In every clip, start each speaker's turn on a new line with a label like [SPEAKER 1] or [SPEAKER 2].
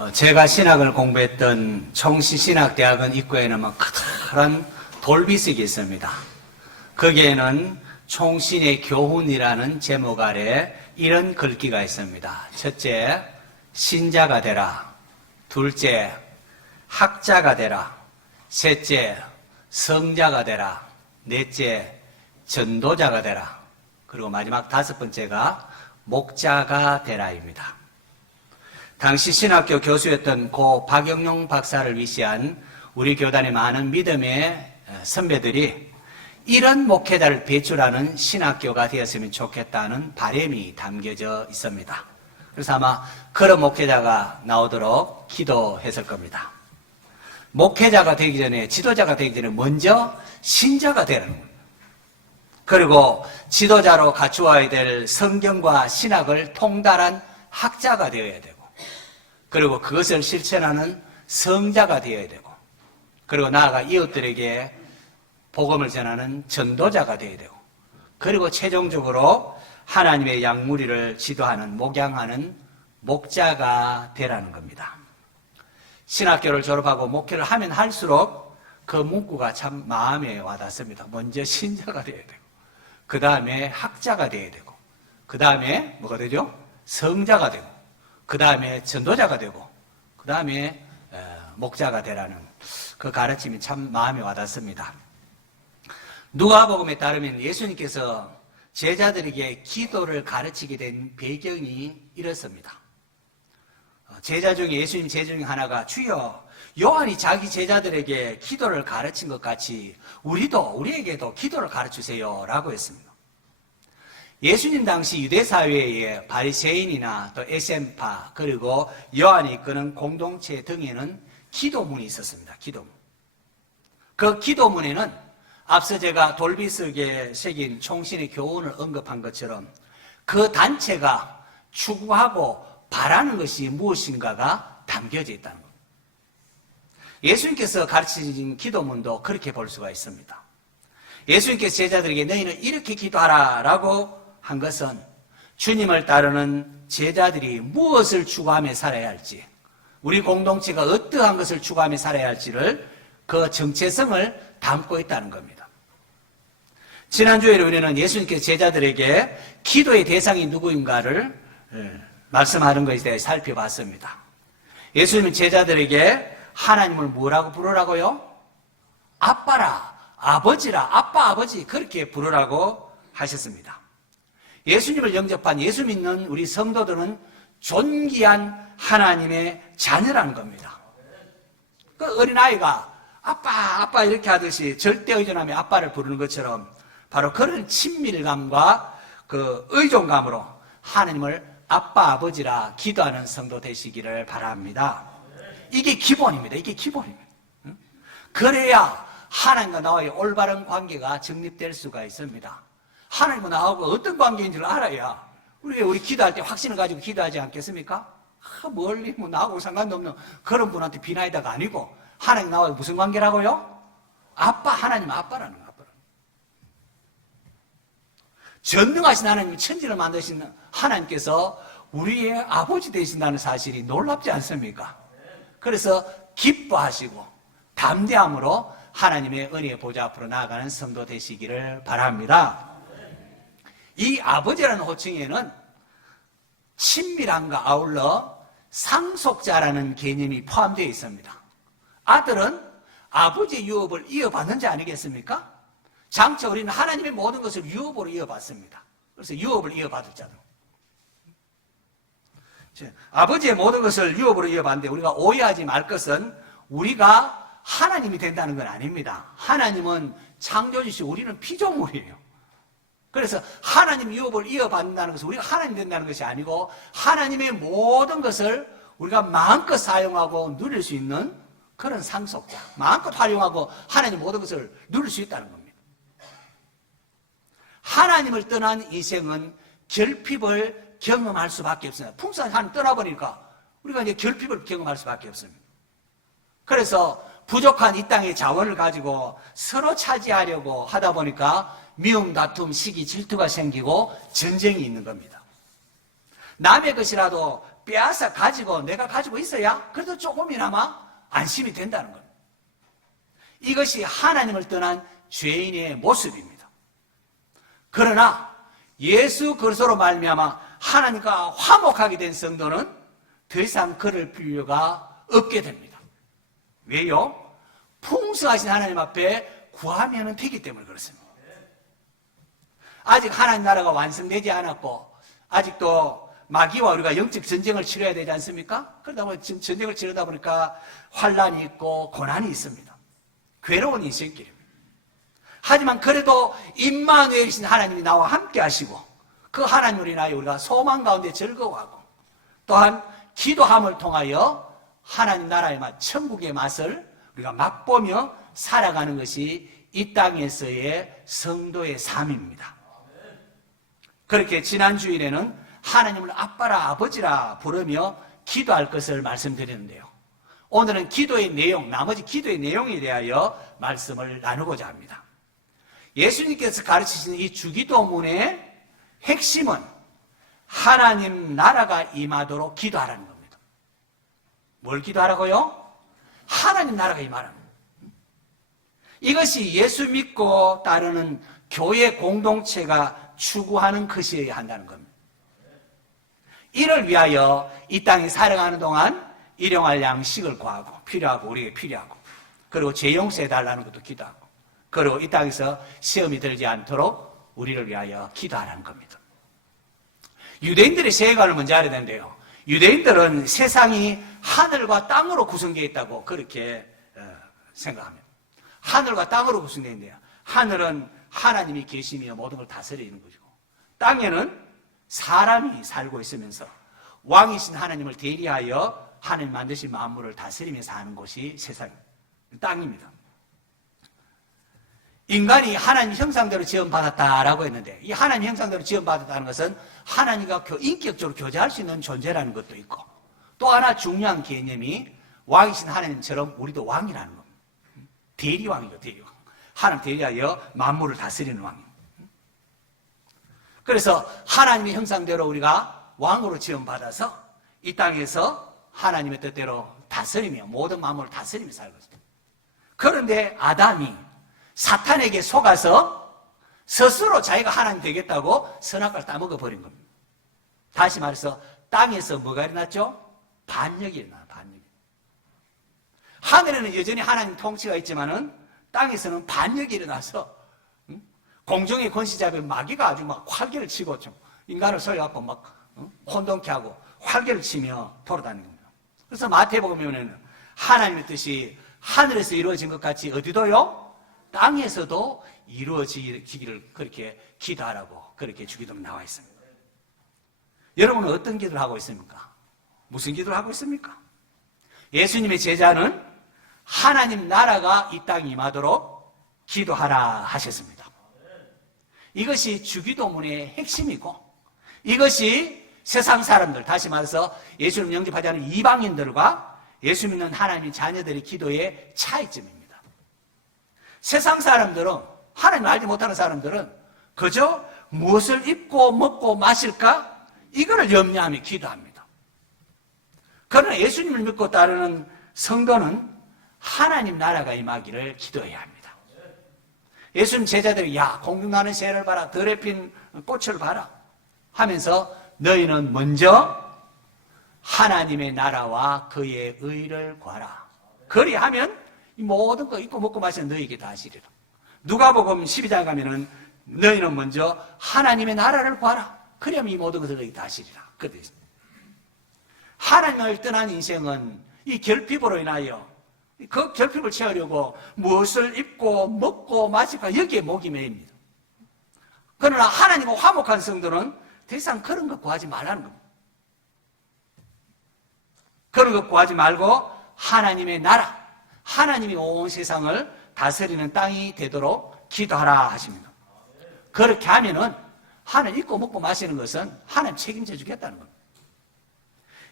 [SPEAKER 1] 어, 제가 신학을 공부했던 청시 신학대학원 입구에는 뭐 커다란 돌비석이 있습니다. 거기에는 총신의 교훈이라는 제목 아래 이런 글귀가 있습니다. 첫째, 신자가 되라. 둘째, 학자가 되라. 셋째, 성자가 되라. 넷째, 전도자가 되라. 그리고 마지막 다섯 번째가 목자가 되라입니다. 당시 신학교 교수였던 고 박영용 박사를 위시한 우리 교단의 많은 믿음의 선배들이 이런 목회자를 배출하는 신학교가 되었으면 좋겠다는 바람이 담겨져 있습니다. 그래서 아마 그런 목회자가 나오도록 기도했을 겁니다. 목회자가 되기 전에, 지도자가 되기 전에 먼저 신자가 되는 겁니다. 그리고 지도자로 갖추어야 될 성경과 신학을 통달한 학자가 되어야 되고, 그리고 그것을 실천하는 성자가 되어야 되고, 그리고 나아가 이웃들에게 복음을 전하는 전도자가 되어야 되고, 그리고 최종적으로 하나님의 양무리를 지도하는, 목양하는 목자가 되라는 겁니다. 신학교를 졸업하고 목회를 하면 할수록 그 문구가 참 마음에 와닿습니다. 먼저 신자가 되어야 되고, 그 다음에 학자가 되어야 되고, 그 다음에 뭐가 되죠? 성자가 되고, 그 다음에 전도자가 되고, 그 다음에 목자가 되라는 그 가르침이 참 마음에 와닿습니다. 누가복음에 따르면 예수님께서 제자들에게 기도를 가르치게 된 배경이 이렇습니다. 어, 제자 중에 예수님 제자 중에 하나가 주여 요한이 자기 제자들에게 기도를 가르친 것 같이 우리도 우리에게도 기도를 가르치세요라고 했습니다. 예수님 당시 유대 사회에 바리새인이나 또 에센파 그리고 요한이 이끄는 공동체 등에는 기도문이 있었습니다. 기도문. 그 기도문에는 앞서 제가 돌비석에 새긴 총신의 교훈을 언급한 것처럼 그 단체가 추구하고 바라는 것이 무엇인가가 담겨져 있다는 겁니다. 예수님께서 가르치신 기도문도 그렇게 볼 수가 있습니다. 예수님께서 제자들에게 너희는 이렇게 기도하라 라고 한 것은 주님을 따르는 제자들이 무엇을 추구하며 살아야 할지, 우리 공동체가 어떠한 것을 추구하며 살아야 할지를 그 정체성을 담고 있다는 겁니다. 지난주에 우리는 예수님께서 제자들에게 기도의 대상이 누구인가를 예, 말씀하는 것에 대해 살펴봤습니다. 예수님은 제자들에게 하나님을 뭐라고 부르라고요? 아빠라, 아버지라, 아빠, 아버지 그렇게 부르라고 하셨습니다. 예수님을 영접한 예수 믿는 우리 성도들은 존귀한 하나님의 자녀라는 겁니다. 그 어린아이가 아빠, 아빠 이렇게 하듯이 절대 의존하며 아빠를 부르는 것처럼 바로 그런 친밀감과 그 의존감으로 하나님을 아빠, 아버지라 기도하는 성도 되시기를 바랍니다. 이게 기본입니다. 이게 기본입니다. 그래야 하나님과 나와의 올바른 관계가 정립될 수가 있습니다. 하나님과 나하고 어떤 관계인지를 알아야 우리 우리 기도할 때 확신을 가지고 기도하지 않겠습니까? 아, 멀리 뭐 나하고 상관도 없는 그런 분한테 비나이다가 아니고 하나님 나와 무슨 관계라고요? 아빠 하나님 아빠라는 거 아빠라는 전능하신 하나님 천지를 만드신 하나님께서 우리의 아버지 되신다는 사실이 놀랍지 않습니까? 그래서 기뻐하시고 담대함으로 하나님의 은혜의 보좌 앞으로 나아가는 성도 되시기를 바랍니다. 이 아버지라는 호칭에는 친밀함과 아울러 상속자라는 개념이 포함되어 있습니다. 아들은 아버지의 유업을 이어받는 자 아니겠습니까? 장차 우리는 하나님의 모든 것을 유업으로 이어받습니다. 그래서 유업을 이어받을 자들. 아버지의 모든 것을 유업으로 이어받는데 우리가 오해하지 말 것은 우리가 하나님이 된다는 건 아닙니다. 하나님은 창조주시 우리는 피조물이에요. 그래서 하나님 유업을 이어받는다는 것은 우리가 하나님 된다는 것이 아니고 하나님의 모든 것을 우리가 마음껏 사용하고 누릴 수 있는 그런 상속자. 마음껏 활용하고 하나님 모든 것을 누릴 수 있다는 겁니다. 하나님을 떠난 인생은 결핍을 경험할 수밖에 없습니다. 풍성한 하나님 떠나버리니까 우리가 이제 결핍을 경험할 수밖에 없습니다. 그래서 부족한 이 땅의 자원을 가지고 서로 차지하려고 하다 보니까 미움, 다툼, 시기, 질투가 생기고 전쟁이 있는 겁니다. 남의 것이라도 빼앗아 가지고 내가 가지고 있어야 그래도 조금이나마 안심이 된다는 겁니다. 이것이 하나님을 떠난 죄인의 모습입니다. 그러나 예수 그리스도로 말미암아 하나님과 화목하게 된 성도는 더 이상 그럴 필요가 없게 됩니다. 왜요? 풍성하신 하나님 앞에 구하면 되기 때문에 그렇습니다. 아직 하나님 나라가 완성되지 않았고 아직도 마귀와 우리가 영적 전쟁을 치러야 되지 않습니까? 그러다 보니 지금 전쟁을 치르다 보니까 환란이 있고 고난이 있습니다. 괴로운 인생길입니다. 하지만 그래도 임마누엘이신 하나님이 나와 함께 하시고 그 하나님으로 인하여 우리가 소망 가운데 즐거워하고 또한 기도함을 통하여 하나님 나라의 맛, 천국의 맛을 우리가 맛보며 살아가는 것이 이 땅에서의 성도의 삶입니다. 그렇게 지난 주일에는 하나님을 아빠라 아버지라 부르며 기도할 것을 말씀드렸는데요. 오늘은 기도의 내용, 나머지 기도의 내용에 대하여 말씀을 나누고자 합니다. 예수님께서 가르치신 이 주기도문의 핵심은 하나님 나라가 임하도록 기도하라는 겁니다. 뭘 기도하라고요? 하나님 나라가 임하라는 겁니다. 이것이 예수 믿고 따르는 교회 공동체가 추구하는 것이어야 한다는 겁니다. 이를 위하여 이 땅에 살아가는 동안 일용할 양식을 구하고 필요하고 우리에게 필요하고 그리고 재용서해 달라는 것도 기도하고 그리고 이 땅에서 시험이 들지 않도록 우리를 위하여 기도하라는 겁니다. 유대인들의 세계관을 먼저 알아야 되는데요. 유대인들은 세상이 하늘과 땅으로 구성되어 있다고 그렇게 어, 생각합니다. 하늘과 땅으로 구성되어 있는데요. 하늘은 하나님이 계시며 모든 걸 다스리는 것이고 땅에는 사람이 살고 있으면서 왕이신 하나님을 대리하여 하나님 만드신 만물을 다스리며 사는 곳이 세상 땅입니다. 인간이 하나님 형상대로 지원받았다라고 했는데 이 하나님 형상대로 지원받았다는 것은 하나님과 교- 인격적으로 교제할 수 있는 존재라는 것도 있고 또 하나 중요한 개념이 왕이신 하나님처럼 우리도 왕이라는 겁니다. 대리왕이죠, 대리왕. 하나님 대리하여 만물을 다스리는 왕입니다. 그래서 하나님의 형상대로 우리가 왕으로 지원받아서 이 땅에서 하나님의 뜻대로 다스리며 모든 만물을 다스리며 살고 있습니다. 그런데 아담이 사탄에게 속아서 스스로 자기가 하나님 되겠다고 선악과를 따먹어 버린 겁니다. 다시 말해서 땅에서 뭐가 일어났죠? 반역이 일어나 반역이. 하늘에는 여전히 하나님 통치가 있지만은 땅에서는 반역이 일어나서 음? 공정의 권시 잡은 마귀가 아주 막 활개를 치고 좀 인간을 소유하고 막 어? 혼돈케 하고 활개를 치며 돌아다니는 겁니다. 그래서 마태복음에는 하나님의 뜻이 하늘에서 이루어진 것 같이 어디도요? 땅에서도 이루어지기를 그렇게 기도하라고 그렇게 주기도문 나와 있습니다. 여러분은 어떤 기도를 하고 있습니까? 무슨 기도를 하고 있습니까? 예수님의 제자는 하나님 나라가 이 땅에 임하도록 기도하라 하셨습니다. 이것이 주기도문의 핵심이고 이것이 세상 사람들 다시 말해서 예수님 영접하지 않은 이방인들과 예수 믿는 하나님의 자녀들의 기도의 차이점입니다. 세상 사람들은 하나님 알지 못하는 사람들은 그저 무엇을 입고 먹고 마실까 이거를 염려하며 기도합니다. 그러나 예수님을 믿고 따르는 성도는 하나님 나라가 임하기를 기도해야 합니다. 예수님 제자들이 야 공중 나는 새를 봐라 들에 핀 꽃을 봐라 하면서 너희는 먼저 하나님의 나라와 그의 의를 구하라. 그리하면 이 모든 거 입고 먹고 마시는 너희에게 다 하시리라. 누가복음 12장 가면은 너희는 먼저 하나님의 나라를 구하라. 그러면 이 모든 것을 너희 다 하시리라. 있습니다. 하나님을 떠난 인생은 이 결핍으로 인하여 그 결핍을 채우려고 무엇을 입고 먹고 마실까 여기에 목이 메입니다. 그러나 하나님과 화목한 성도는 더 이상 그런 것 구하지 말라는 겁니다. 그런 것 구하지 말고 하나님의 나라, 하나님이 온 세상을 다스리는 땅이 되도록 기도하라 하십니다. 그렇게 하면은 하나님 입고 먹고 마시는 것은 하나님 책임져 주겠다는 겁니다.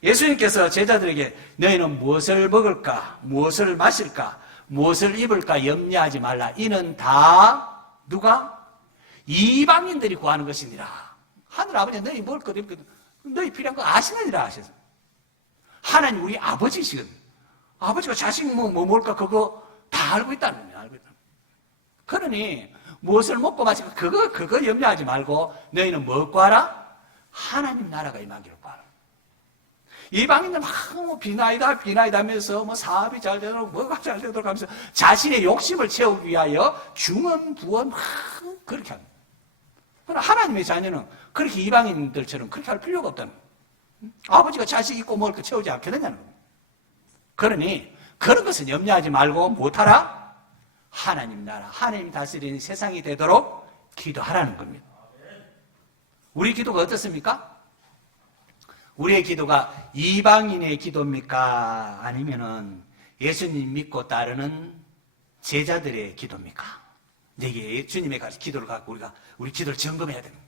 [SPEAKER 1] 예수님께서 제자들에게 너희는 무엇을 먹을까, 무엇을 마실까, 무엇을 입을까 염려하지 말라. 이는 다 누가? 이방인들이 구하는 것이니라. 하늘 아버지 너희 먹을 것 입을 것 너희 필요한 거 아시느니라 하셔서 하나님 우리 아버지시거든요. 아버지가 자식 뭐, 뭐 먹을까 그거 다 알고 있다는 거예요. 알고 있다. 그러니 무엇을 먹고 마시고 그거 그거 염려하지 말고 너희는 뭐 구하라? 하나님 나라가 구하라. 이방인들 막뭐 비나이다 비나이다 하면서 뭐 사업이 잘 되도록 뭐가 잘 되도록 하면서 자신의 욕심을 채우기 위하여 중언 부언 막 그렇게 합니다. 그러나 하나님의 자녀는 그렇게 이방인들처럼 그렇게 할 필요가 없다는 거예요. 아버지가 자식 있고 거 채우지 않겠느냐는 거예요. 그러니 그런 것은 염려하지 말고 못하라? 하나님 나라, 하나님 다스리는 세상이 되도록 기도하라는 겁니다. 우리 기도가 어떻습니까? 우리의 기도가 이방인의 기도입니까? 아니면은 예수님 믿고 따르는 제자들의 기도입니까? 이게 주님의 기도를 갖고 우리가 우리 기도를 점검해야 됩니다.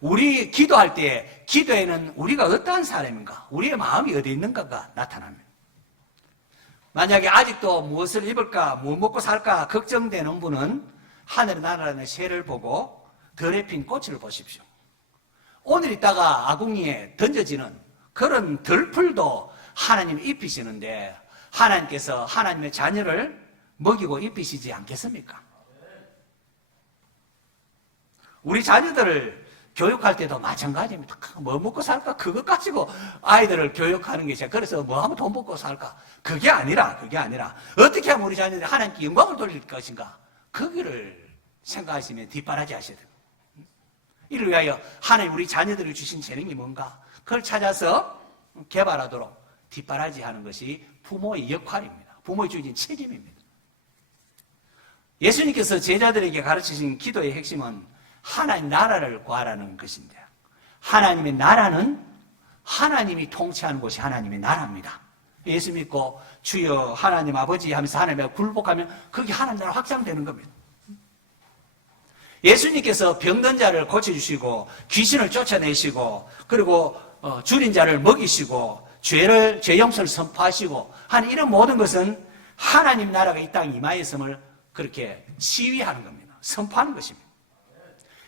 [SPEAKER 1] 우리 기도할 때 기도에는 우리가 어떠한 사람인가, 우리의 마음이 어디 있는가가 나타납니다. 만약에 아직도 무엇을 입을까, 뭐 먹고 살까 걱정되는 분은 하늘 나라는 새를 보고 덜에 핀 꽃을 보십시오. 오늘 있다가 아궁이에 던져지는 그런 덜풀도 하나님 입히시는데 하나님께서 하나님의 자녀를 먹이고 입히시지 않겠습니까? 우리 자녀들을 교육할 때도 마찬가지입니다. 뭐 먹고 살까? 그것 가지고 아이들을 교육하는 게 제가 그래서 뭐 하면 돈 먹고 살까? 그게 아니라, 그게 아니라, 어떻게 하면 우리 자녀들이 하나님께 영광을 돌릴 것인가? 거기를 생각하시면 뒷바라지 하셔야 돼요. 이를 위하여 하나님 우리 자녀들을 주신 재능이 뭔가? 그걸 찾아서 개발하도록 뒷바라지 하는 것이 부모의 역할입니다. 부모의 주어진 책임입니다. 예수님께서 제자들에게 가르치신 기도의 핵심은 하나님 나라를 구하라는 것인데 하나님의 나라는 하나님이 통치하는 곳이 하나님의 나라입니다. 예수 믿고 주여 하나님 아버지 하면서 하나님에 굴복하면 그게 하나님 나라 확장되는 겁니다. 예수님께서 병든 자를 고쳐주시고 귀신을 쫓아내시고 그리고 어, 줄인 자를 먹이시고 죄를 죄 용서를 선포하시고 하는 이런 모든 것은 하나님 나라가 이 땅에 임하였음을 그렇게 시위하는 겁니다. 선포하는 것입니다.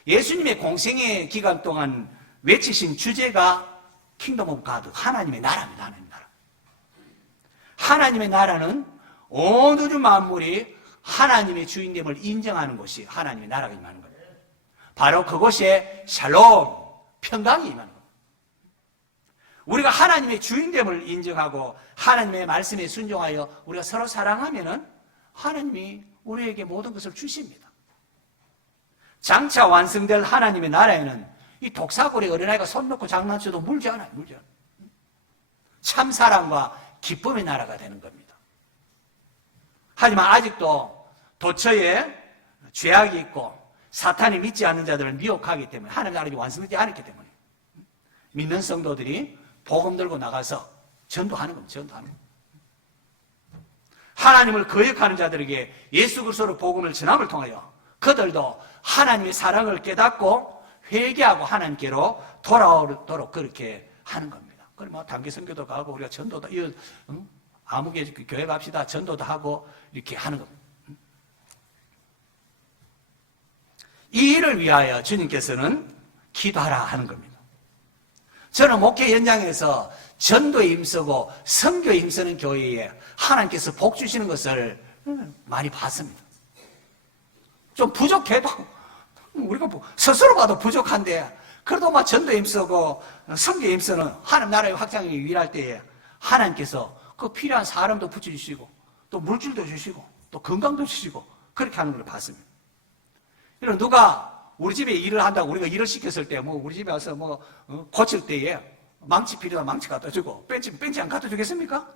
[SPEAKER 1] 예수님의 공생의 기간 동안 외치신 주제가 킹덤 오브 가드 하나님의 나라입니다. 하나님의 나라. 하나님의 나라는 온 우주 만물이 하나님의 주인됨을 인정하는 곳이 하나님의 나라가 임하는 거예요. 바로 그곳에 샬롬, 평강이 임하는 겁니다. 우리가 하나님의 주인됨을 인정하고 하나님의 말씀에 순종하여 우리가 서로 사랑하면은 하나님이 우리에게 모든 것을 주십니다. 장차 완성될 하나님의 나라에는 이 독사고리 어린아이가 손 놓고 장난쳐도 물지 않아요, 물지 않아요. 참 사랑과 기쁨의 나라가 되는 겁니다. 하지만 아직도 도처에 죄악이 있고 사탄이 믿지 않는 자들을 미혹하기 때문에 하나님 나라가 완성되지 않았기 때문에 믿는 성도들이 복음 들고 나가서 전도하는 겁니다. 전도하는. 하나님을 거역하는 자들에게 예수 그리스도의 복음을 전함을 통하여 그들도 하나님의 사랑을 깨닫고 회개하고 하나님께로 돌아오도록 그렇게 하는 겁니다. 그러면 뭐 단기 선교도 가고 우리가 전도도 이 응? 아무개 교회 갑시다 전도도 하고 이렇게 하는 겁니다. 이 일을 위하여 주님께서는 기도하라 하는 겁니다. 저는 목회 현장에서 전도에 힘쓰고 선교에 힘쓰는 교회에 하나님께서 복 주시는 것을 많이 봤습니다. 좀 부족해도 우리가 뭐 스스로 봐도 부족한데 그래도 막 전도에 힘쓰고 선교에 힘쓰는 하나님 나라의 확장이 일할 때에 하나님께서 그 필요한 사람도 붙여주시고 또 물질도 주시고 또 건강도 주시고 그렇게 하는 걸 봤습니다. 이런 누가 우리 집에 일을 한다고 우리가 일을 시켰을 때 뭐 우리 집에 와서 뭐 어, 고칠 때에 망치 필요한 망치 갖다 주고 벤치 벤치 안 갖다 주겠습니까?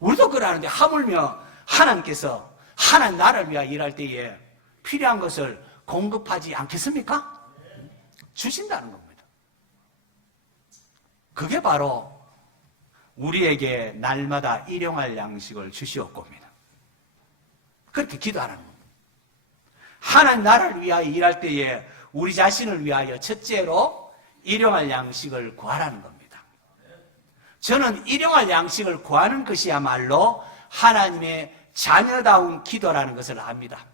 [SPEAKER 1] 우리도 그러는데 하물며 하나님께서 하나님 나라를 위하여 일할 때에 필요한 것을 공급하지 않겠습니까? 주신다는 겁니다. 그게 바로 우리에게 날마다 일용할 양식을 주시옵고입니다. 그렇게 기도하는 겁니다. 하나님 나라를 위하여 일할 때에 우리 자신을 위하여 첫째로 일용할 양식을 구하라는 겁니다. 저는 일용할 양식을 구하는 것이야말로 하나님의 자녀다운 기도라는 것을 압니다.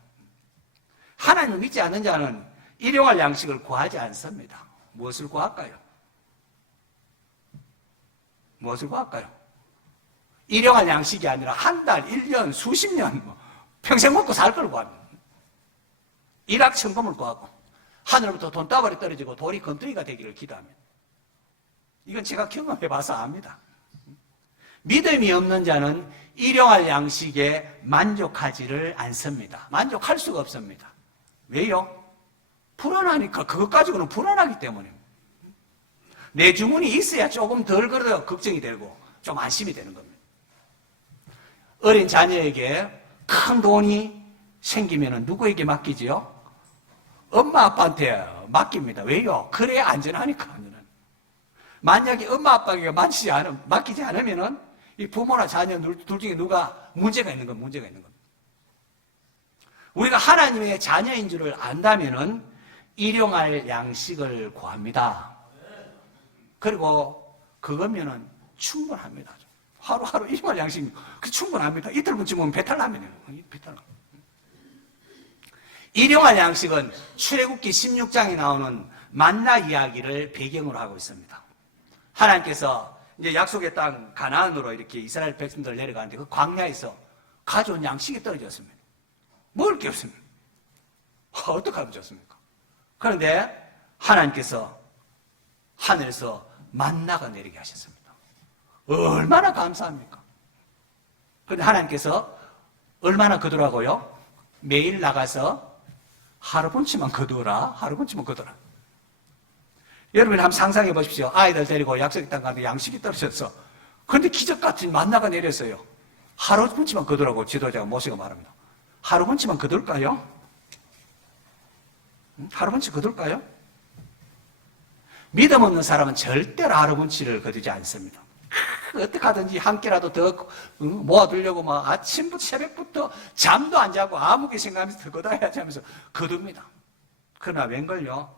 [SPEAKER 1] 하나님을 믿지 않는 자는 일용할 양식을 구하지 않습니다. 무엇을 구할까요? 무엇을 구할까요? 일용할 양식이 아니라 한 달, 일 년, 수십 년, 뭐 평생 먹고 살 걸 구합니다. 일확천금을 구하고 하늘부터 돈다발이 떨어지고 돌이 금덩이가 되기를 기도합니다. 이건 제가 경험해 봐서 압니다. 믿음이 없는 자는 일용할 양식에 만족하지를 않습니다. 만족할 수가 없습니다. 왜요? 불안하니까 그것 가지고는 불안하기 때문입니다. 내 주문이 있어야 조금 덜 그래도 걱정이 되고 좀 안심이 되는 겁니다. 어린 자녀에게 큰 돈이 생기면 누구에게 맡기지요? 엄마 아빠한테 맡깁니다. 왜요? 그래야 안전하니까. 만약에 엄마 아빠에게 맡기지 않으, 맡기지 않으면은 이 부모나 자녀 둘, 둘 중에 누가 문제가 있는 건 문제가 있는 겁니다. 우리가 하나님의 자녀인 줄을 안다면은 일용할 양식을 구합니다. 그리고 그거면은 충분합니다. 하루하루 일용할 양식 그 충분합니다. 이틀 굶지면 배탈 나면요. 배탈 나. 일용할 양식은 출애굽기 16장에 나오는 만나 이야기를 배경으로 하고 있습니다. 하나님께서 이제 약속의 땅 가나안으로 이렇게 이스라엘 백성들 내려가는데 그 광야에서 가져온 양식이 떨어졌습니다. 먹을 게 없습니다. 어떻게 하면 좋습니까? 그런데 하나님께서 하늘에서 만나가 내리게 하셨습니다. 얼마나 감사합니까? 그런데 하나님께서 얼마나 거두라고요? 매일 나가서 하루 bun치만 거두어라. 하루 bun치만 거두어라. 여러분 한번 상상해 보십시오. 아이들 데리고 약속의 땅 가는데 양식이 떨어졌어. 그런데 기적 같은 만나가 내렸어요. 하루 bun치만 거두라고 지도자가 모세가 말합니다. 하루 bun치만 거둘까요? 응? 하루 bun치 거둘까요? 믿음 없는 사람은 절대로 bun치를 거두지 않습니다. 어떻게 하든지 한 끼라도 더 모아두려고 막 아침부터 새벽부터 잠도 안 자고 아무개 생각하면서 더 거둬야지 하면서 거둡니다. 그러나 웬걸요?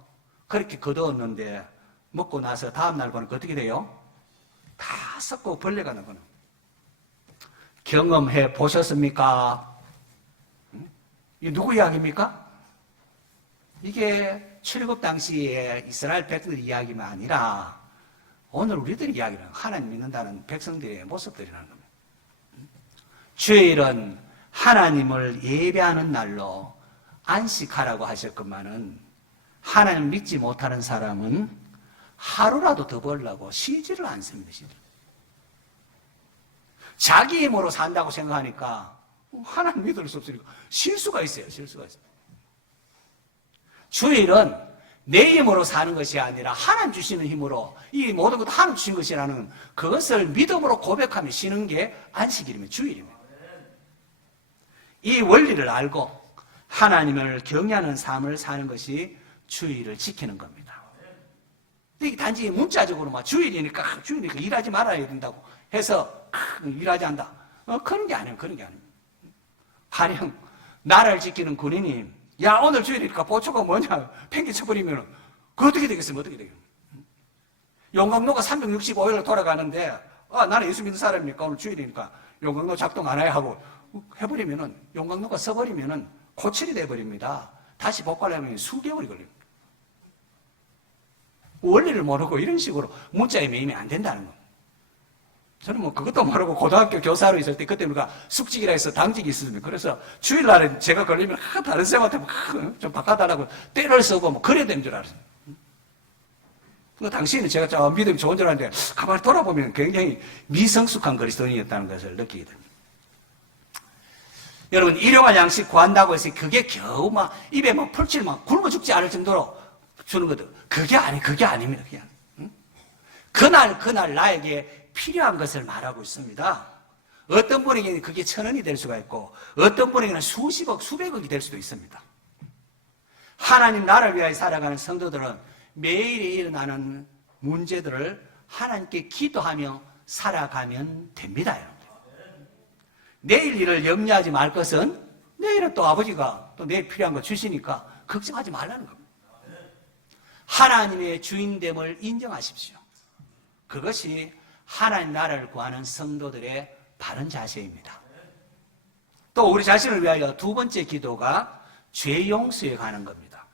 [SPEAKER 1] 그렇게 거두었는데 먹고 나서 다음날 보니까 어떻게 돼요? 다 썩고 벌레가 나거는. 경험해 보셨습니까? 이 누구 이야기입니까? 이게 출애굽 당시에 이스라엘 백성들 이야기가 아니라 오늘 우리들 이야기는 하나님 믿는다는 백성들의 모습들이라는 겁니다. 주일은 하나님을 예배하는 날로 안식하라고 하셨건만은 하나님 믿지 못하는 사람은 하루라도 더 벌라고 쉬지를 않습니다. 쉬지를. 자기 힘으로 산다고 생각하니까 하나님 믿을 수 없으니까 실수가 있어요. 실수가 있어요. 주일은 내 힘으로 사는 것이 아니라 하나님 주시는 힘으로 이 모든 것 하나님 주신 것이라는 그것을 믿음으로 고백하며 쉬는 게 안식일이며 주일입니다. 이 원리를 알고 하나님을 경외하는 삶을 사는 것이 주일을 지키는 겁니다. 이게 단지 문자적으로 막 주일이니까 주일이니까 일하지 말아야 된다고 해서 일하지 않다. 어, 그런 게 아니에요. 그런 게 아닙니다. 가령 나라를 지키는 군인이 야 오늘 주일이니까 보초가 뭐냐 팽개 쳐버리면 그 어떻게 되겠어요? 어떻게 되겠어요? 용광로가 365일을 돌아가는데 아 나는 예수 믿는 사람이니까 오늘 주일이니까 용광로 작동 안 해야 하고 해버리면은 용광로가 써버리면은 고칠이 돼버립니다. 다시 복구하려면 수개월이 걸립니다. 원리를 모르고 이런 식으로 문자에 매이면 안 된다는 겁니다. 저는 뭐 그것도 모르고 고등학교 교사로 있을 때 그때 우리가 숙직이라 해서 당직이 있었습니다. 그래서 주일날에 제가 걸리면 하, 다른 쌤한테 막, 좀 바꿔달라고 때를 쓰고 뭐 그래야 되는 줄 알았어요. 그 당시에는 제가 좀 믿음이 좋은 줄 알았는데 가만히 돌아보면 굉장히 미성숙한 그리스도인이었다는 것을 느끼게 됩니다. 여러분 일용할 양식 구한다고 해서 그게 겨우 막 입에 막 풀칠 막 굶어 죽지 않을 정도로 주는 것도 그게 아니 그게 아닙니다. 그냥 응? 그날 그날 나에게 필요한 것을 말하고 있습니다. 어떤 분에게는 그게 천 원이 될 수가 있고 어떤 분에게는 수십억 수백억이 될 수도 있습니다. 하나님 나라를 위하여 살아가는 성도들은 매일 일어나는 문제들을 하나님께 기도하며 살아가면 됩니다. 내일 일을 염려하지 말 것은 내일은 또 아버지가 또 내일 필요한 거 주시니까 걱정하지 말라는 겁니다. 하나님의 주인됨을 인정하십시오. 그것이 하나님 나라를 구하는 성도들의 바른 자세입니다. 또 우리 자신을 위하여 두 번째 기도가 죄 용서에 가는 겁니다.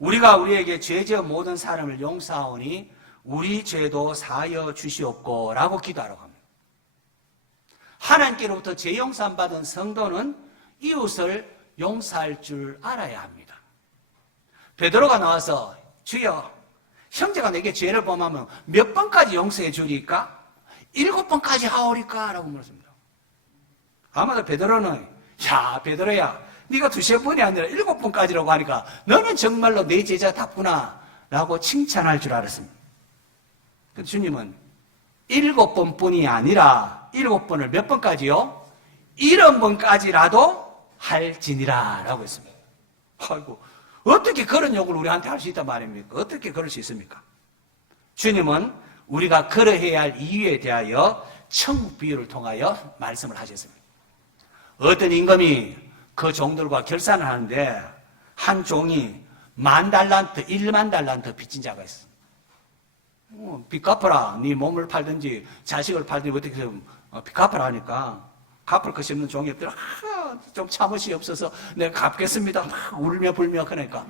[SPEAKER 1] 우리가 우리에게 죄 지은 모든 사람을 용서하오니 우리 죄도 사하여 주시옵고 라고 기도하라고 합니다. 하나님께로부터 죄 용서 받은 성도는 이웃을 용서할 줄 알아야 합니다. 베드로가 나와서 주여 형제가 내게 죄를 범하면 몇 번까지 용서해 주리까? 일곱 번까지 하오리까? 라고 물었습니다. 아마도 베드로는 야 베드로야 네가 두세 번이 아니라 일곱 번까지라고 하니까 너는 정말로 내 제자답구나 라고 칭찬할 줄 알았습니다. 근데 주님은 일곱 번뿐이 아니라 일곱 번을 몇 번까지요? 일흔 번까지라도 할지니라 라고 했습니다. 아이고 어떻게 그런 욕을 우리한테 할 수 있단 말입니까? 어떻게 그럴 수 있습니까? 주님은 우리가 그러해야 할 이유에 대하여 천국 비유를 통하여 말씀을 하셨습니다. 어떤 임금이 그 종들과 결산을 하는데 한 종이 만 달란트, 1만 달란트 빚진 자가 있어. 어, 빚 갚아라. 네 몸을 팔든지 자식을 팔든지 어떻게 어, 빚 갚아라 하니까 갚을 것이 없는 종이 없더라. 아, 좀 참으시 없어서 내가 갚겠습니다. 막 울며 불며 그러니까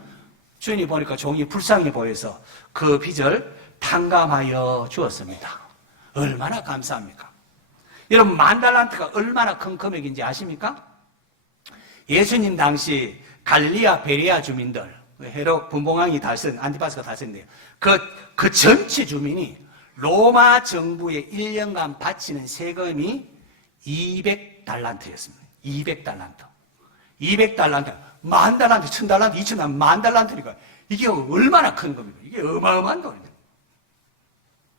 [SPEAKER 1] 주인이 보니까 종이 불쌍해 보여서 그 빚을 탕감하여 주었습니다. 얼마나 감사합니까? 여러분 만 달란트가 얼마나 큰 금액인지 아십니까? 예수님 당시 갈리아 베리아 주민들 그 헤롯 분봉왕이 다스린 안티파스가 다스린데요. 그, 그 전체 주민이 로마 정부에 1년간 바치는 세금이 200달란트였습니다. 200달란트. 200달란트. 만 달란트, 천 달란트, 이천 달란트, 만 달란트니까 이게 얼마나 큰 겁니까? 이게 어마어마한 돈입니다.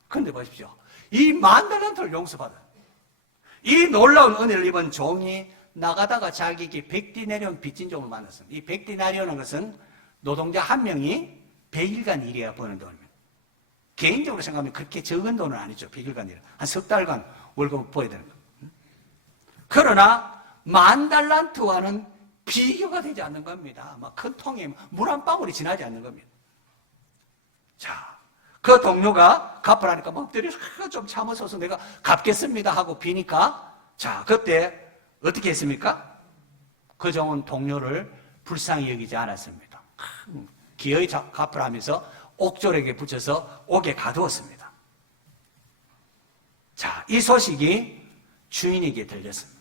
[SPEAKER 1] 근데 보십시오. 이 만 달란트를 용서받아요. 이 놀라운 은혜를 입은 종이 나가다가 자기에게 백디나리온 빚진 종을 만났습니다. 이 백디나리온은 것은 노동자 한 명이 100일간 일해야 버는 돈입니다. 개인적으로 생각하면 그렇게 적은 돈은 아니죠. 100일간 일. 한 석 달간 월급을 보야 되는 거. 그러나 만 달란트와는 비교가 되지 않는 겁니다. 막큰 통에 물 한 방울이 지나지 않는 겁니다. 자, 그 동료가 갚으라니까 막 엎드려 좀 참으소서 내가 갚겠습니다 하고 비니까 자, 그때 어떻게 했습니까? 그 종은 동료를 불쌍히 여기지 않았습니다. 기어이 갚으라 하면서 옥졸에게 붙여서 옥에 가두었습니다. 자, 이 소식이 주인에게 들렸습니다.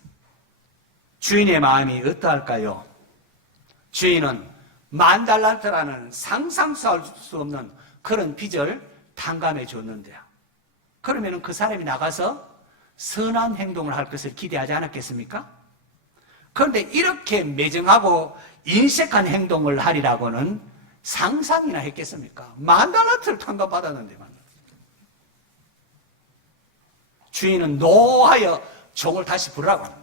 [SPEAKER 1] 주인의 마음이 어떠할까요? 주인은 만 달란트라는 상상수 할수 없는 그런 빚을 탕감해 줬는데요. 그러면 그 사람이 나가서 선한 행동을 할 것을 기대하지 않았겠습니까? 그런데 이렇게 매정하고 인색한 행동을 하리라고는 상상이나 했겠습니까? 만 달란트를 탕감받았는데 만 주인은 노하여 종을 다시 부르라고 거예요.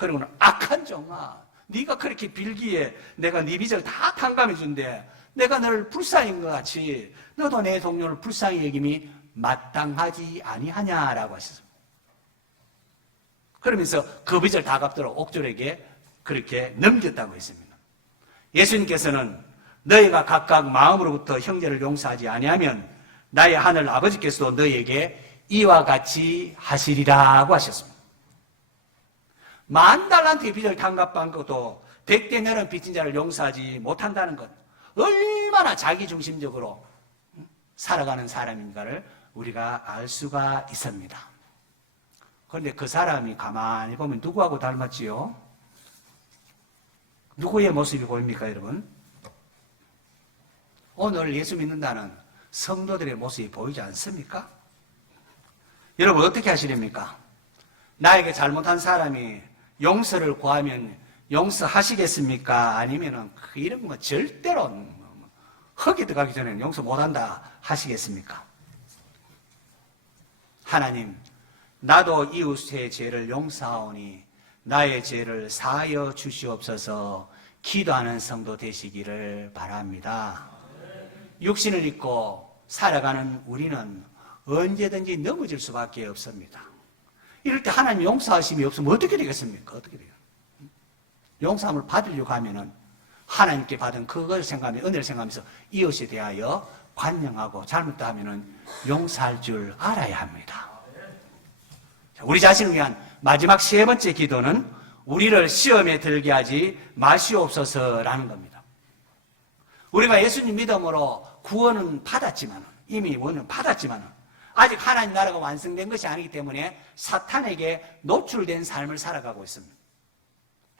[SPEAKER 1] 그리고는 악한 종아, 네가 그렇게 빌기에 내가 네 빚을 다 탕감해 준대. 내가 너를 불쌍인 것 같이 너도 내 동료를 불쌍히 여김이 마땅하지 아니하냐라고 하셨습니다. 그러면서 그 빚을 다 갚도록 옥졸에게 그렇게 넘겼다고 했습니다. 예수님께서는 너희가 각각 마음으로부터 형제를 용서하지 아니하면 나의 하늘 아버지께서도 너희에게 이와 같이 하시리라고 하셨습니다. 만 달란트의 빚을 탕감한 것도 백대 내는 빚진 자를 용서하지 못한다는 것 얼마나 자기중심적으로 살아가는 사람인가를 우리가 알 수가 있습니다. 그런데 그 사람이 가만히 보면 누구하고 닮았지요? 누구의 모습이 보입니까, 여러분? 오늘 예수 믿는다는 성도들의 모습이 보이지 않습니까? 여러분, 어떻게 하시렵니까? 나에게 잘못한 사람이 용서를 구하면 용서하시겠습니까? 아니면은 그 이런 거 절대로 흙이 들어가기 전에는 용서 못한다 하시겠습니까? 하나님, 나도 이웃의 죄를 용서하오니 나의 죄를 사하여 주시옵소서 기도하는 성도 되시기를 바랍니다. 육신을 입고 살아가는 우리는 언제든지 넘어질 수밖에 없습니다. 이럴 때 하나님 용서하심이 없으면 어떻게 되겠습니까? 어떻게 돼요? 용서함을 받으려고 하면은 하나님께 받은 그걸 생각하며 은혜를 생각하면서 이웃에 대하여 관념하고 잘못도 하면은 용서할 줄 알아야 합니다. 우리 자신을 위한 마지막 세 번째 기도는 우리를 시험에 들게 하지 마시옵소서라는 겁니다. 우리가 예수님 믿음으로 구원은 받았지만 이미 원을 받았지만 아직 하나님 나라가 완성된 것이 아니기 때문에 사탄에게 노출된 삶을 살아가고 있습니다.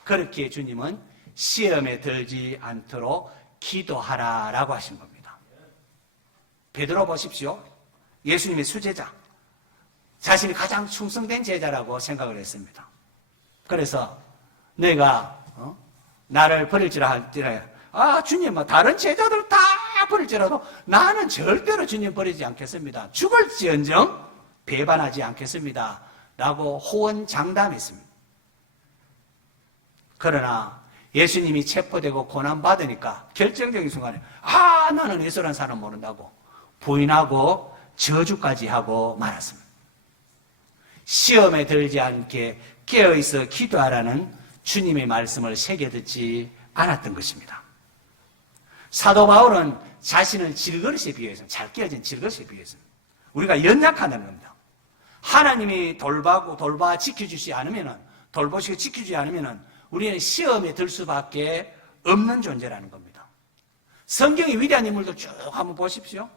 [SPEAKER 1] 그렇기에 주님은 시험에 들지 않도록 기도하라라고 하신 겁니다. 베드로 보십시오. 예수님의 수제자. 자신이 가장 충성된 제자라고 생각을 했습니다. 그래서 내가 어? 나를 버릴지라 할지라 아 주님 뭐 다른 제자들 다 버릴지라도 나는 절대로 주님 버리지 않겠습니다. 죽을지언정 배반하지 않겠습니다. 라고 호언장담했습니다. 그러나 예수님이 체포되고 고난받으니까 결정적인 순간에 아 나는 예수라는 사람 모른다고 부인하고 저주까지 하고 말았습니다. 시험에 들지 않게 깨어있어 기도하라는 주님의 말씀을 새겨 듣지 않았던 것입니다. 사도 바울은 자신을 질그릇에 비유해서 잘 깨어진 질그릇에 비유해서 우리가 연약하다는 겁니다. 하나님이 돌봐고 돌봐 지켜주지 않으면은 돌보시고 지켜주지 않으면은 우리는 시험에 들 수밖에 없는 존재라는 겁니다. 성경의 위대한 인물들 쭉 한번 보십시오.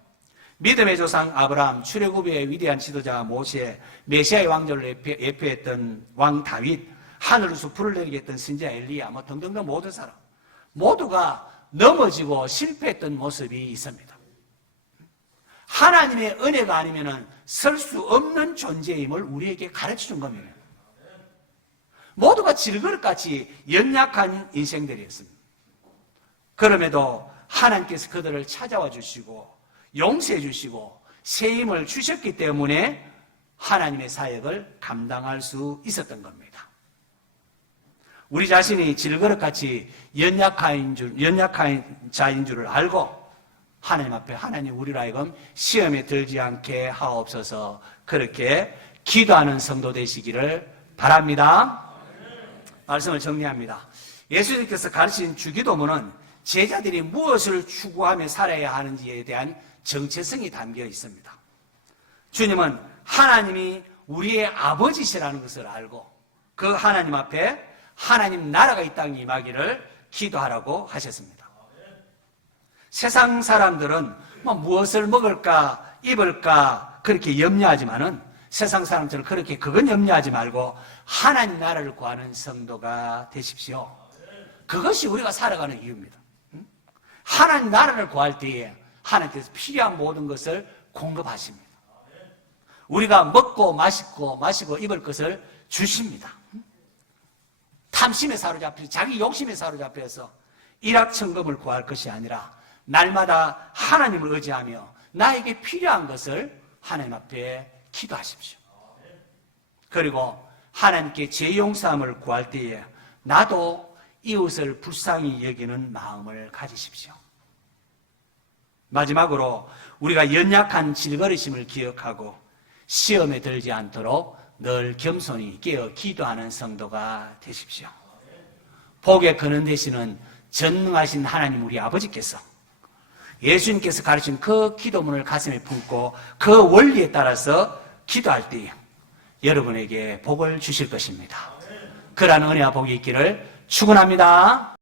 [SPEAKER 1] 믿음의 조상 아브라함, 출애굽의 위대한 지도자 모세, 메시아의 왕조를 예표- 예표했던 왕 다윗, 하늘에서 불을 내리게 했던 선지자 엘리야, 뭐 등등등 모든 사람 모두가 넘어지고 실패했던 모습이 있습니다. 하나님의 은혜가 아니면은 설수 없는 존재임을 우리에게 가르쳐 준 겁니다. 모두가 질그릇같이 연약한 인생들이었습니다. 그럼에도 하나님께서 그들을 찾아와 주시고 용서해 주시고 새 힘을 주셨기 때문에 하나님의 사역을 감당할 수 있었던 겁니다. 우리 자신이 질그릇같이 연약한 줄, 연약한 자인 줄을 알고 하나님 앞에 하나님 우리로 하여금 시험에 들지 않게 하옵소서 그렇게 기도하는 성도 되시기를 바랍니다. 말씀을 정리합니다. 예수님께서 가르친 주기도문은 제자들이 무엇을 추구하며 살아야 하는지에 대한 정체성이 담겨 있습니다. 주님은 하나님이 우리의 아버지시라는 것을 알고 그 하나님 앞에 하나님 나라가 이 땅에 임하기를 기도하라고 하셨습니다. 세상 사람들은 뭐 무엇을 먹을까 입을까 그렇게 염려하지만은 세상 사람들은 그렇게 그건 염려하지 말고 하나님 나라를 구하는 성도가 되십시오. 그것이 우리가 살아가는 이유입니다. 응? 하나님 나라를 구할 때에 하나님께서 필요한 모든 것을 공급하십니다. 우리가 먹고 마시고 마시고 입을 것을 주십니다. 탐심에 사로잡혀 자기 욕심에 사로잡혀서 일확천금을 구할 것이 아니라 날마다 하나님을 의지하며 나에게 필요한 것을 하나님 앞에 기도하십시오. 그리고 하나님께 제 용서함을 구할 때에 나도 이웃을 불쌍히 여기는 마음을 가지십시오. 마지막으로 우리가 연약한 질거리심을 기억하고 시험에 들지 않도록 늘 겸손히 깨어 기도하는 성도가 되십시오. 복의 근원 되시는 전능하신 하나님 우리 아버지께서 예수님께서 가르친 그 기도문을 가슴에 품고 그 원리에 따라서 기도할 때 여러분에게 복을 주실 것입니다. 그러한 은혜와 복이 있기를 축원합니다.